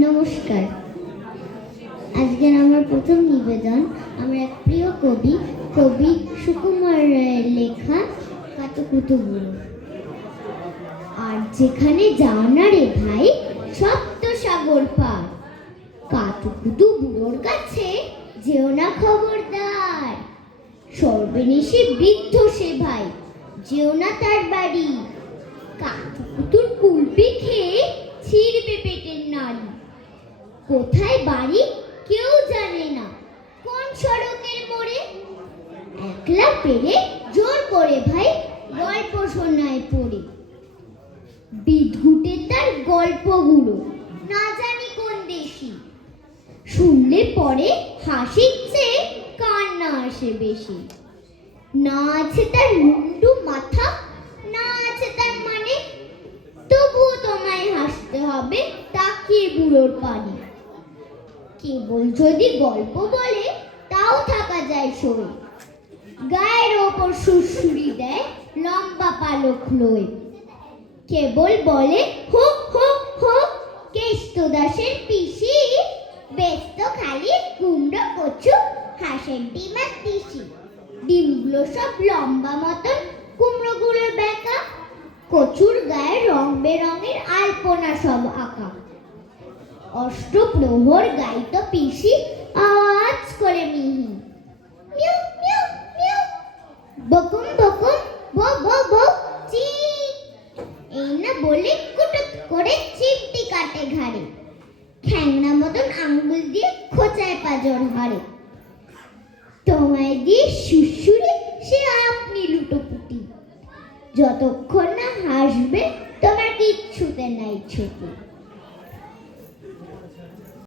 নমস্কার। আজকের আমার প্রথম নিবেদন, আমার এক প্রিয় কবি কবি সুকুমার রায়ের লেখা কাতুকুতু বুড়ো আর যেখানে যাও না রে ভাই সপ্ত সাগর পার, কাতুকুতু বুড়োর কাছে যেও না খবরদার। সর্বনেশে বৃদ্ধ সে ভাই, যেও না তার বাড়ি। ছিঁড়বে পেটের নাড়ি কোথায় বাড়ি কেউ জানে না। কোন সড়কের মোড়ে? একলা পেরে জোর করে ভাই গল্প শোনায় পড়ে। বিধুটে তার গল্পগুলো। না জানি কোন দেশি। শুনলে পরে হাসিচ্ছে কান্না আসে বেশি। না আছে তার মুন্ডু মাথা, না আছে তার মানে তবুও তোমায় হাসতে হবে। তাকিয়ে বুড়োর পানি? কেবল যদি গল্প বলে, তাও থাকা যায় সই গায়ের ওপর সুরসুরি দেয় লম্বা পালক লয়ে কেবল বলে, হোক হোক হোক, কেষ্ট দাসের পিসি, ব্যস্ত খালি কুমড়ো কচু, হাঁসের ডিম তিসি। ডিমগুলো সব লম্বা মতন কুমড়োগুলো বেঁকা। কচুর গায়ে রং বেরঙের আলপনা সব আঁকা। অষ্টপ্রহর গাইত পিসি আওয়াজ করে মিহি। মিউ বকুম বকুম এই না বলে কুটুক করে চিমটি কাটে ঘাড়ে। ঠ্যাংনা মতন আঙ্গুল দিয়ে খোঁচায় পাজর হাড়ে। তোমায় দিয়ে শুশুরে সে আপনি লুটোপুটি। যতক্ষণ না হাসবে, তোমার কিচ্ছুতে নাই ছুটি।